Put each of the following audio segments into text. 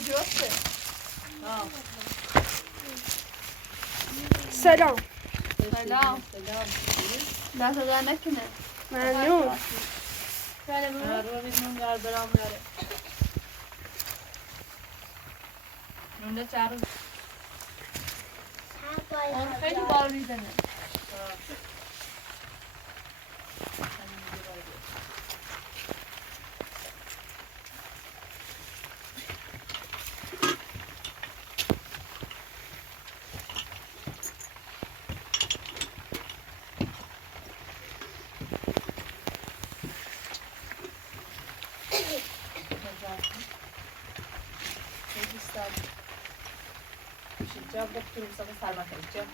جوسته. سلام. سلام. دست در نکنه. ممنون. رو میتونم یار برام یاره. نونده چهار. اون خیلی باریدنه. جاب بکنیم سال سرما کنیم.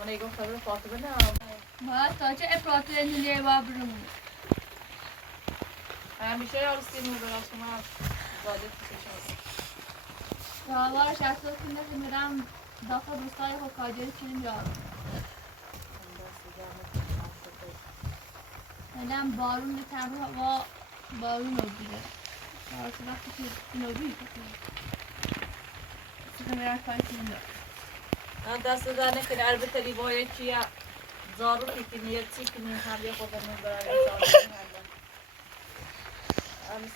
من ایگو خبر فاطمه نه. ما تاچه افراطی نیلی بابرم. همیشه یارستی نور برای شما زاده کشیده. والا شخصا که میرم داخل روستای حکاجه چیم یارم. میرم بارون میترم و بارون نبوده. واسه وقتی که نبودی که میرم کاری کنم. آن دست در نکنه البته لیوای چیه زارو که نیت چی کنی هم یه خود من برای زارو کنم.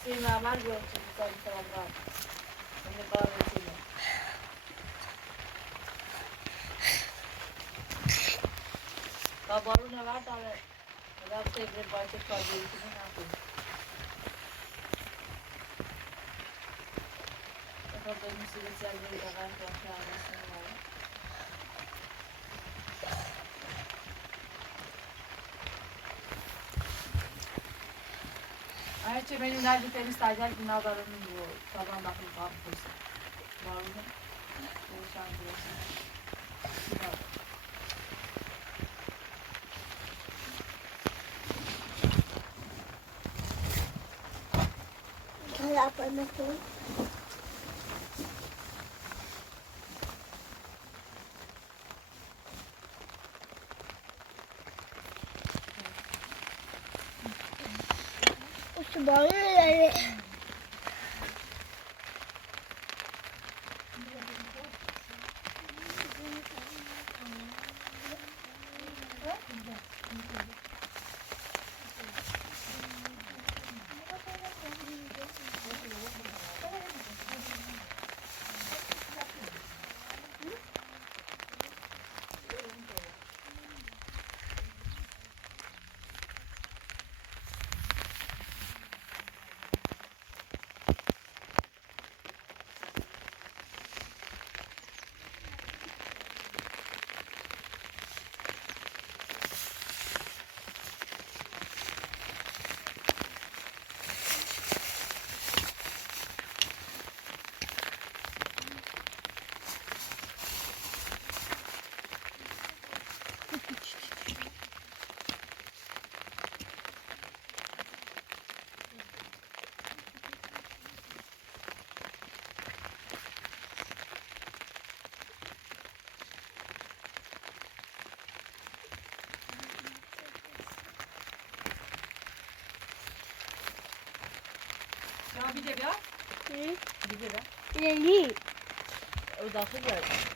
سیم عمل بیاد چیزی سایی کنم را. من بارون چیه. با بارون نورد داره. مدام سیبره باید که کار بیایی کنی نکنی. خب به موسیقی سیال بیایی دقیقا که آرسون داره. هرچی بینیم در بیتر استعجال بنا دارم و تابان داخل قاب فرسه بارونه بوشان برسه کلا پر نکن. بارونه دیگه بیا؟ دیگه بیا؟ لیلی او داخل بیاید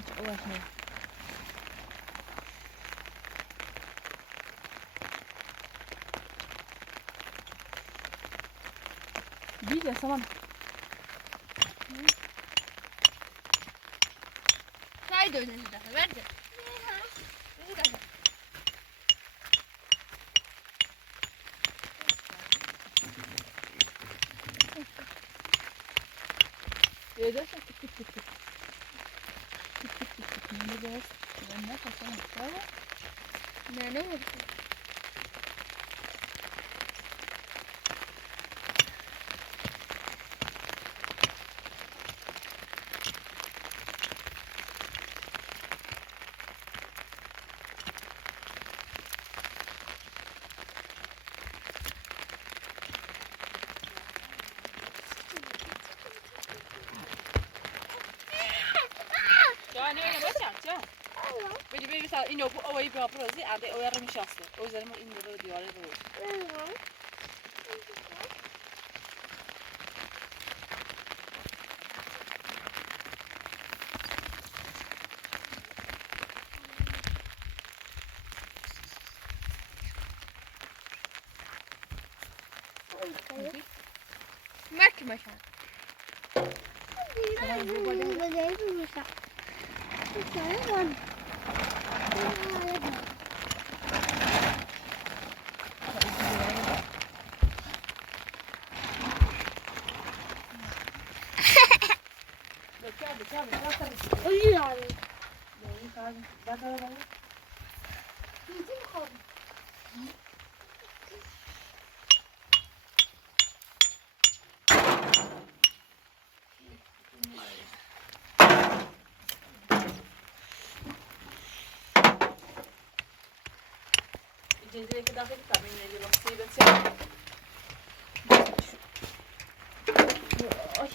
hiç uğraşmayın. Güzel tamam. Ver de ödeni daha, ver de. Edersen tık tık tık tık. Tık tık tık tık. Şimdi biraz ben ne yapacağım? Tamam. Ne oldu? Ya ne öyle bakacağım? Beni mesela ino bu ovayı bir yapıyoruz ya, ade oyarım şahsı. O yüzden bu indiriyor diyorlar bu. Maç maşa. Ben bu kadar değil mi maşa? Bir tane var. Ölüyor yani. Yüzü mü kaldı? Cezire que dá aquele caminho, ele não se vê se Ay.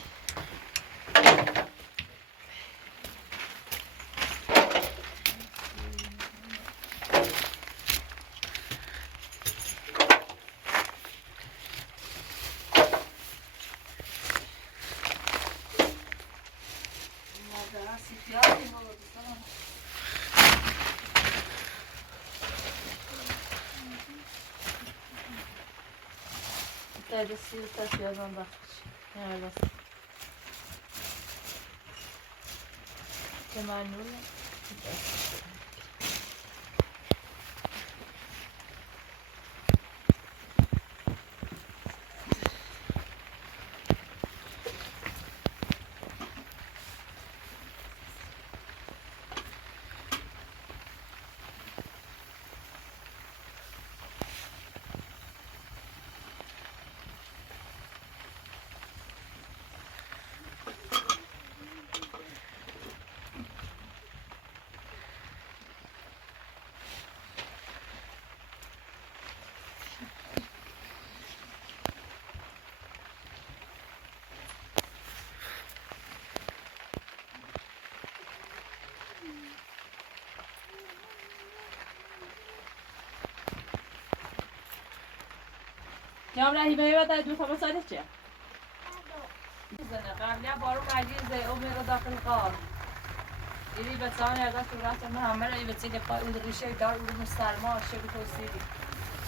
Tady si tak já mám bakč. Já vlastně. To má nula. جام رهی به بعد دو تا مساله چه؟ زنه قبلی بارو مجیزه او میره داخل قار. یکی بچه‌ها از صورت من همه را بچه که پای اون ریشه دار اون مسلمان شبیه توصیلی.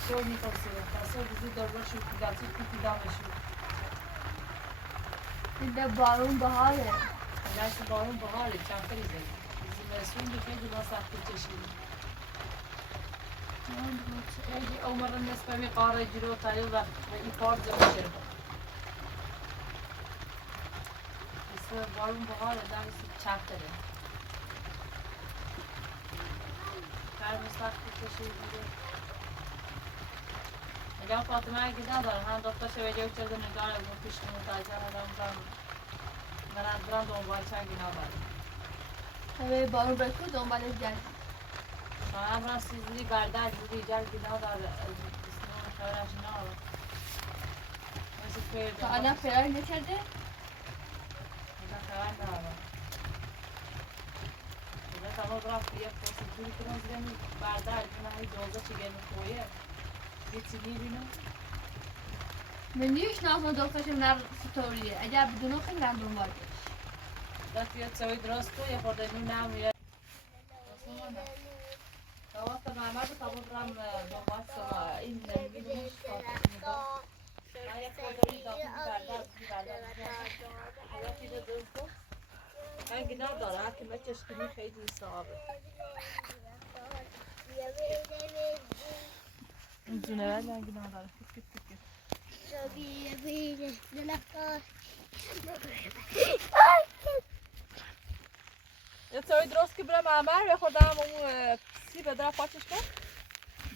شو می‌پرسیدم. پس روزی دور شو دیگه چی دامشو. اینجا بارون بهاره. دست بارون بهاره چند فریزه. زمستون دیگه دیگه سخت کشیدیم. اگه عمر نسبت به قاره جلو تایی و این کار میشه. مثل بارون بهاره دست چند داره. کار سخت کشیدیم. اگر فاطمه اگه نداره هم دکتر شویجه چه نگار از اون پیش متعجل ندارم من از برام دنبال چنگی نبرم. همه بارون بکن دنبالش گرد. شاید برام سیزلی برده از دیگه جلگی نداره اسمون خیرش نداره. مثل فیر تا الان فرار نکرده؟ مثل خیرش نداره. مثل تمام برام یه پروسیدوری کنم زمین برده از من هی جوزه چیگه نخویه. یه چیزی بینم. من نیش ناز دکترش نر ستوریه. اگر بدونم خیلی دنبال. دست یه چایی درست کن یه خورده نون نمیره واسه محمد تا برم دنبال سما این نمیدونش نگاه یک خورده داخل برده یکی دو دوست من گناه داره که من چشکنی خیلی صعبه این جنوال من گناه داره یه چایی درست که برم محمد یه خورده هم اون سی بدرم پاچش کن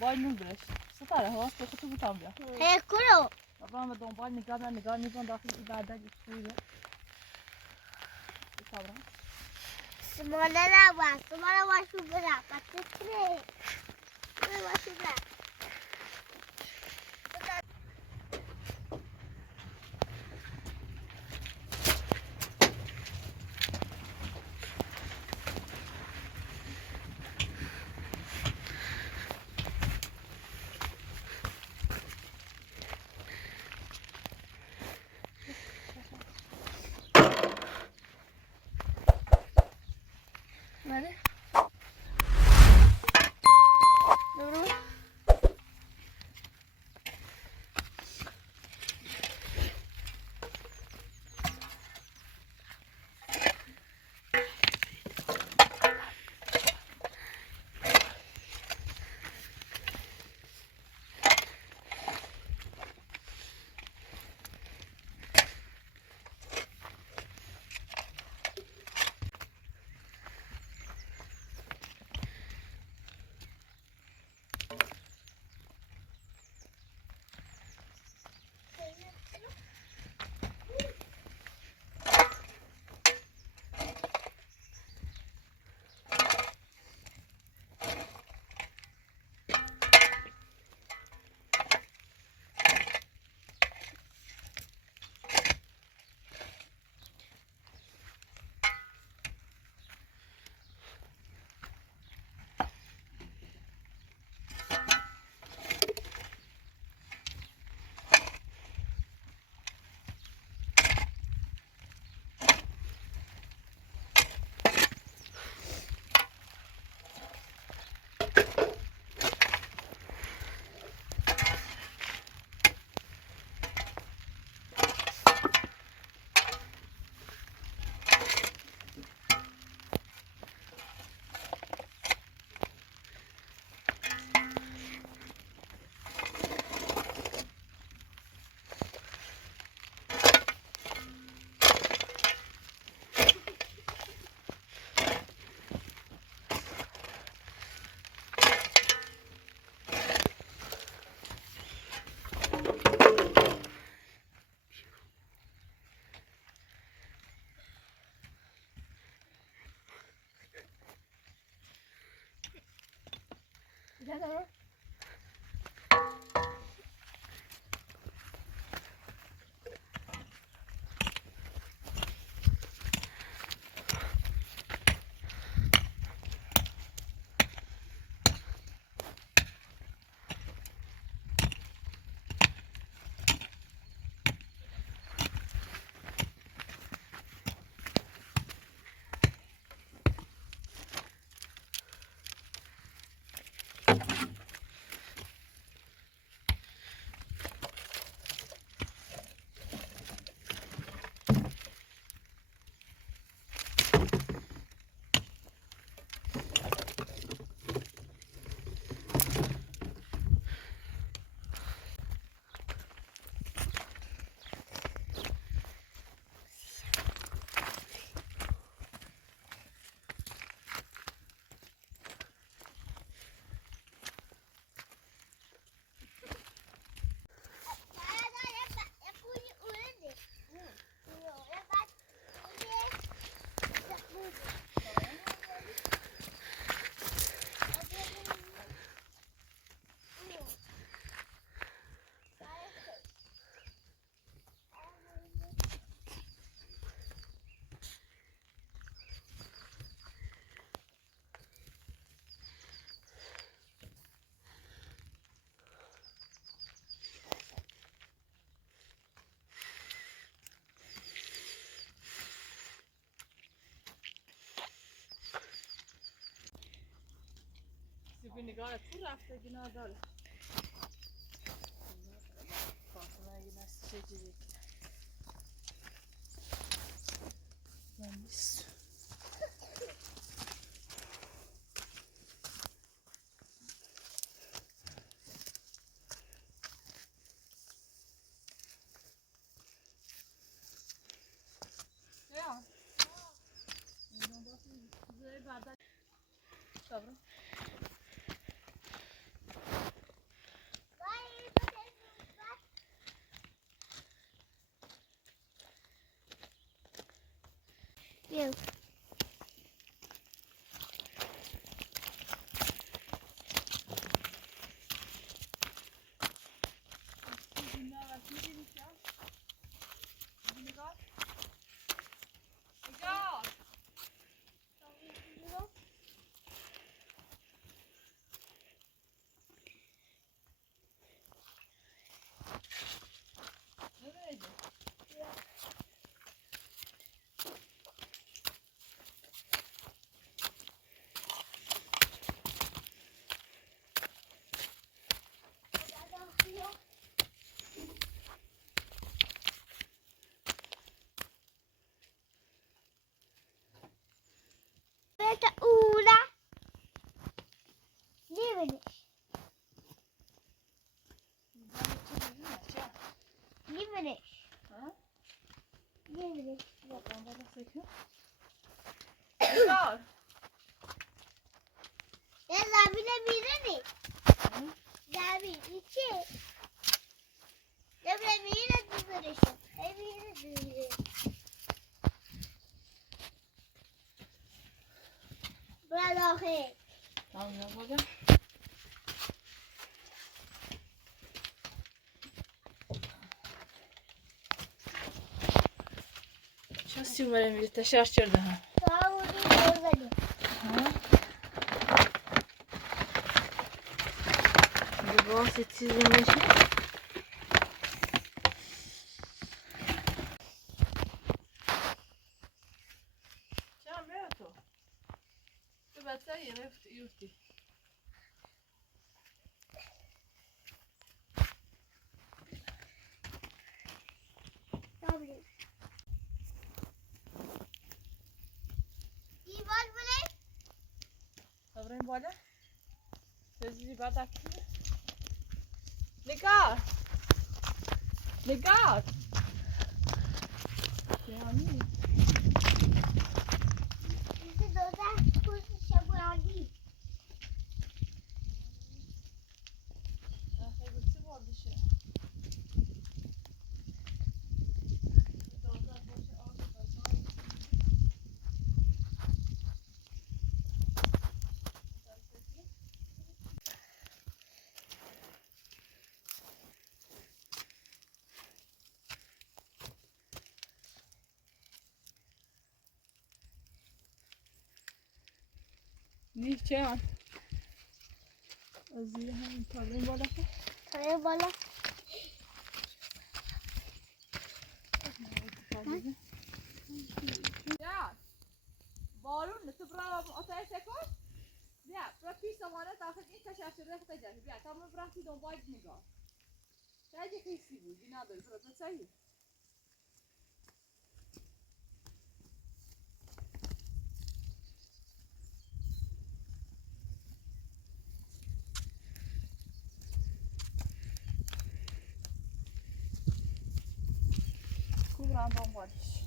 باید نون برش ستاره هاست که تو بودم بیا کرو بابا هم دنبال نگاه نیبان داخل این برده جسویه بسابرم سمانه نباید سمانه باشو برم بچه کنه باشو برم سیبی نگاه تو رفته گناه داره فاطمه اگه نست چه جدید من نیست صبر بیا بده اولا لیبنش لیبنش لیبنش نگار یه زمینه میره نی زمین ایچه نمیره میره دوزرشم میره دوزره برای داخل tamam ya baba چه سیوره میگه تشرش کرده ها داوری دوزره لباس چیزی میشه چم بیا تو بچه یفتی داوری دیوار بله صبر این بالا تزیزی بعد اکنه نگار نگار یعنی میشه دوزه کسی شبرانی خیلی چی بردشه نه چه هم از زیر همین تابلین بالا کن تایه بالا بیا بارون تو برای آتای سکن بیا برای پیش سوانه داخل این تشرشر رفته جایی بیا تا من برای دنبال نگاه چه کسی بود این نداری برای تو چایی کوبران دنبالش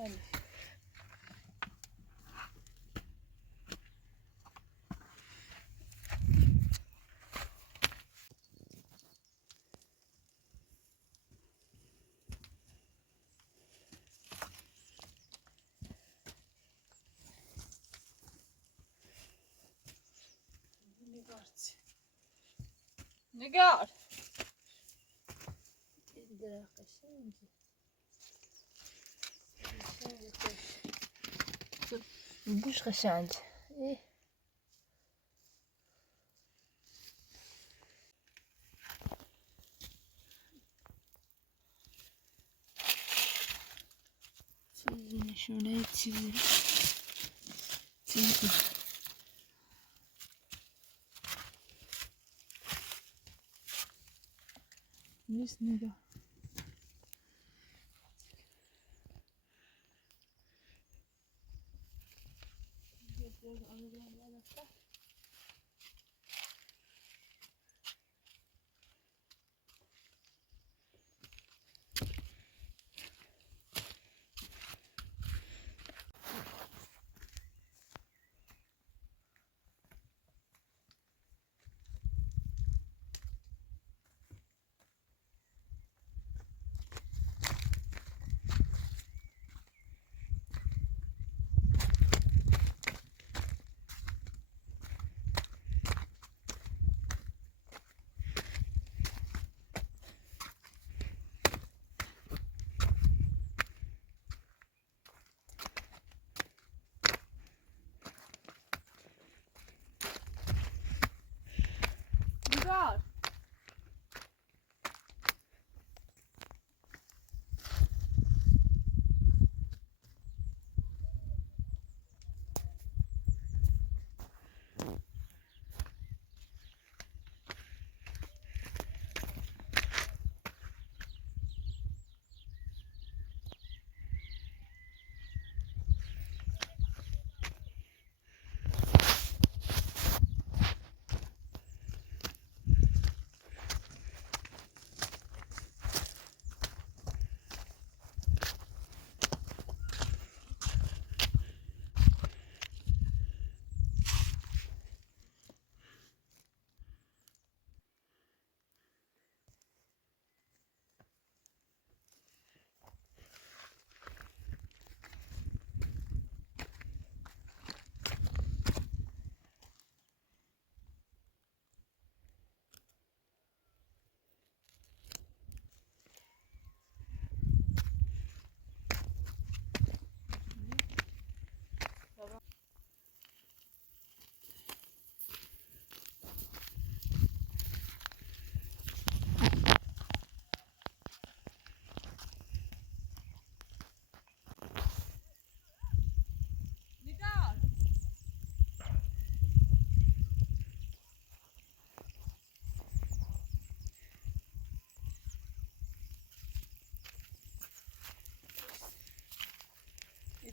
نمیشه. نگار این درخت قشنگه. بوش قشنگ. چیزی نشونه چیزی نیست. نگاه نگار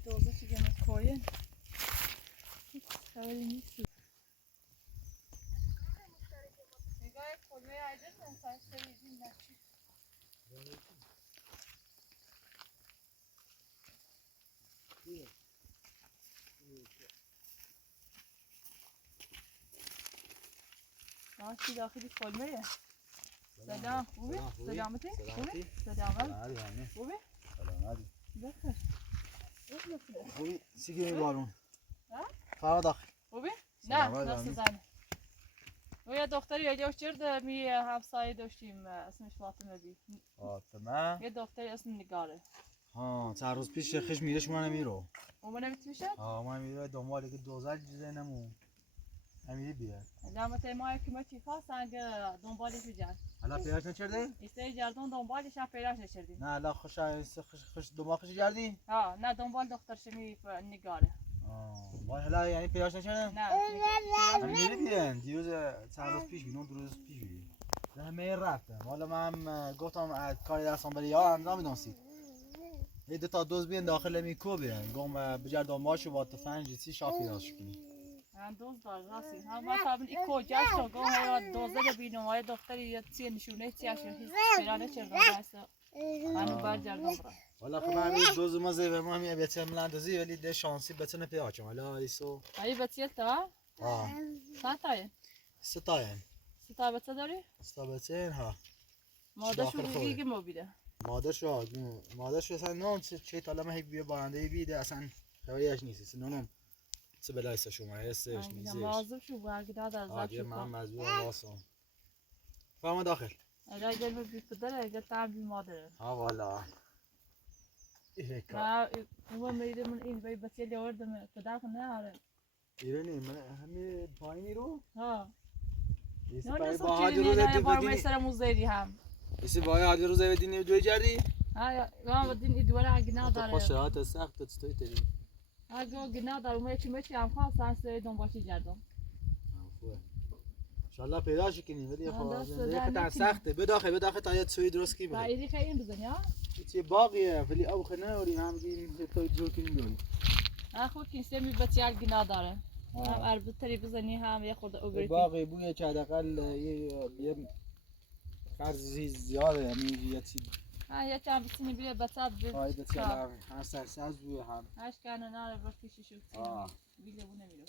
دوزه چیگه مکوین خبری نیست. نگاه کلمه عجب نساش شویدین نچی ناشی داخلی کلمه. سلام خوبی؟ سلامتی؟ خوبی؟ سلامت؟ خوبی؟ سلامتی. بخیر. خوبی؟ سیگی میبارون. ها؟ فرا داخل. خوبی؟ نه نست زنه. و یه دختری یه جوشترد می همسایه داشتیم اسمش فاطمه بی. فاطمه؟ یه دختری اسم نگاره. ها چند روز پیش خش میرش من میرو. اون نمیت میشه؟ ها من میرو دنبالی که دوزل جزه نمو. امیری بیاد. علامت ما که ما چی خواست انگ دنبالش بجن. حالا پیراش نچرده؟ ایسته جردون دنبالش هم پیراش نشردیم. نه حالا خوش دنبال خوش گردی؟ ها نه دنبال دختر شمی نگاره. وای حالا یعنی پیراش نچرده؟ نه. امیری بیان دیروز چند روز پیش بینم دو روز پیش بینم. همه رفتم. حالا من گفتم کاری دستم بری یا انجام میدونسید. یه دو تا دوز بیان داخل میکو بیان گم بجر دنبالشو با تفنگ چی شافی راش کنی. من دوز دار راستی هم ما فهمید این کجاست تو گم هیا دوزه ببینم وای دختری یه چی نشونه چی اشو هیچ پیرانه چردم دست منو برگردم برا. والا خب من دوز ما زیبه ما همی بچه ملاندازی ولی ده شانسی بچه پیاچم حالا ایسو ای بچه تا؟ چند ستاین ستا بچه داری؟ ستا بچه ها مادرشو بیگه ما بیده. مادرش اصلا نام چه تا لما هیچ بیا بارنده بیده اصلا خبریش نیست نونم چه بلایست شما هستش نیزش مواظب شو برگرد از آدیه من مزبور واسم فهم داخل اگر گل بی پدره اگر تعم بی مادره والا نه اون میده من این بی بچه لیوردم پدر کنه آره ایرانی من همه پایینی رو نه نه سوچی نه بار میسر موزیری هم ایسی وای هادی روز بدینی دوی جردی ها ما بدین ایدوار اگنا داره خوش راحت سخت تستوی تری اگه اگنا داره ما چی میشه هم خاص سر دنبالش جردم خوبه ان شاء الله پیداش کنی ولی خب زندگی خطر سخته بداخل تا یه سوی درست کی بده فایده خیلی این بزنی ها چه باقیه ولی او خنه اوری هم گین تو جور کنی دونی خود کیسه می بچه اگنا داره هم اربطری بزنی هم یه خورده اوگری باقی بوی که حداقل یه خرزی زیاده همین یه چیز یه چند بسینی بیه بچه فایده چلا هر سرساز بوی هم هاش کنه ناره بر پیشی شو بیله بو نمیرو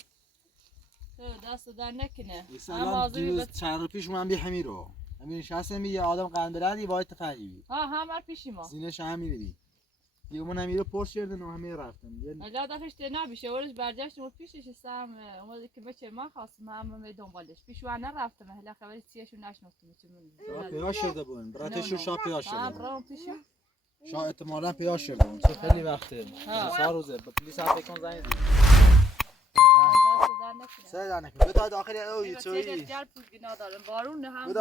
تو دست در نکنه مثلا دیروز چند رو پیش من بی همی رو همین شخصه می یه آدم قندلدی باید تفریبی همه پیشی ما زینش هم میری دیگه من همی رو پرس کردن و همه رفتم اگه دفعش تنها بشه ورش برگشت و پیشش سم اومد که بچه من خواستم هم می دنبالش پیشو انا رفتم هلا خبری چیشو نشناختم چه من پیاش شده بودن براتشو شا پیاش شده برام پیشو شا احتمالاً پیاش شده چه خیلی وقته سه روزه به پلیس هم فکر کن زنگ زدی سه دانه که داخل اوی چویی بارون هم